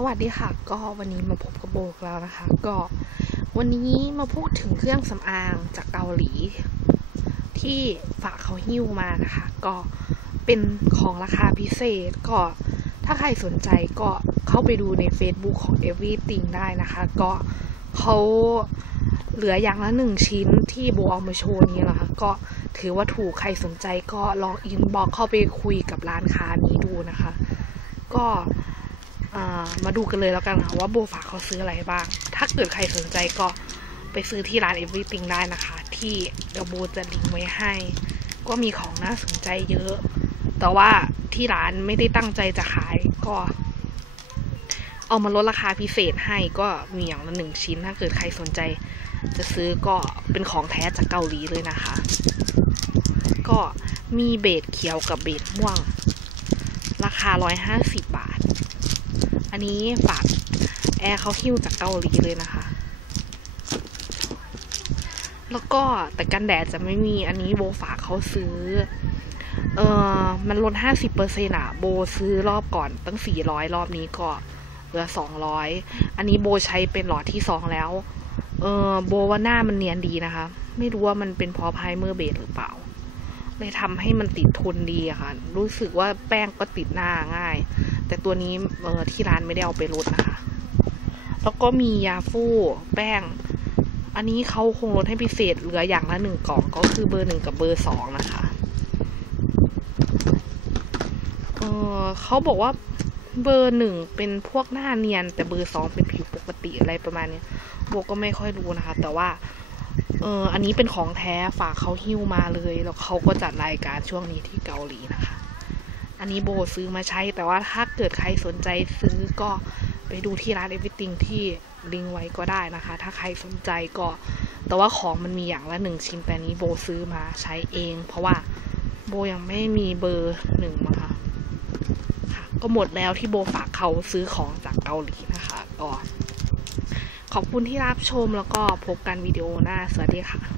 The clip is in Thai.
สวัสดีค่ะ ก็วันนี้มาพบกับโบกแล้วนะคะ ก็วันนี้มาพูดถึงเครื่องสำอางจากเกาหลี ที่ฝากเขาหิ้วมานะคะ ก็เป็นของราคาพิเศษก็ถ้าใครสนใจก็เข้าไปดูใน Facebook ของ Everything ได้นะคะ ก็เขาเหลืออย่างละหนึ่งชิ้นที่โบเอามาโชว์นี้แหละค่ะก็ถือว่าถูกใครสนใจก็ลองอินบอกเข้าไปคุยกับร้านค้านี้ดูนะคะ ก็ มาดูกันเลยแล้วกันค่ะว่าโบฝาเขาซื้ออะไรบ้าง ถ้าเกิดใครสนใจก็ไปซื้อที่ร้าน Everything ได้นะคะ ที่เดี๋ยวโบจะลิงก์ไว้ให้ ก็มีของน่าสนใจเยอะ แต่ว่าที่ร้านไม่ได้ตั้งใจจะขายก็ เอามาลดราคาพิเศษให้ก็มีอย่างละหนึ่งชิ้น ถ้าเกิดใครสนใจจะซื้อก็เป็นของแท้จากเกาหลีเลยนะคะ ก็มีเบดเขียวกับเบดม่วง ราคาร้อยห้าสิบบาท อันนี้ฝากแอร์เขาหิ้วจากเกาหลีเลยนะคะ แล้วก็แต่กันแดดจะไม่มีอันนี้โบฝากเขาซื้อ เออมันลดห้าสิบเปอร์เซ็นต์อะโบซื้อรอบก่อนตั้งสี่ร้อยรอบนี้ก็เหลือสองร้อยอันนี้โบใช้เป็นหลอดที่สองแล้ว เออโบว่าหน้ามันเนียนดีนะคะ ไม่รู้ว่ามันเป็นเพาะไพรเมอร์เบสหรือเปล่าเลยทำให้มันติดทนดีอะค่ะ รู้สึกว่าแป้งก็ติดหน้าง่าย แต่ตัวนี้เออที่ร้านไม่ได้เอาไปลดนะคะ แล้วก็มียาฟู่แป้ง อันนี้เขาคงลดให้พิเศษเหลืออย่างละหนึ่งกล่องก็คือเบอร์หนึ่งกับเบอร์สองนะคะเออเขาบอกว่าเบอร์หนึ่งเป็นพวกหน้าเนียน แต่เบอร์สองเป็นผิวปกติอะไรประมาณนี้โบก็ไม่ค่อยรู้นะคะ แต่ว่าเอออันนี้เป็นของแท้ฝากเขาหิ้วมาเลย แล้วเขาก็จัดรายการช่วงนี้ที่เกาหลีนะคะ อันนี้โบซื้อมาใช้ แต่ว่าถ้าเกิดใครสนใจซื้อก็ไปดูที่ร้าน Everything ที่ลิงไว้ก็ได้นะคะ ถ้าใครสนใจก็ แต่ว่าของมันมีอย่างละหนึ่งชิ้นแต่นี้โบซื้อมาใช้เอง เพราะว่าโบยังไม่มีเบอร์หนึ่งมาค่ะก็หมดแล้วที่โบฝากเขาซื้อของจากเกาหลีนะคะก็ขอบคุณที่รับชมแล้วก็พบกันวิดีโอหน้า สวัสดีค่ะ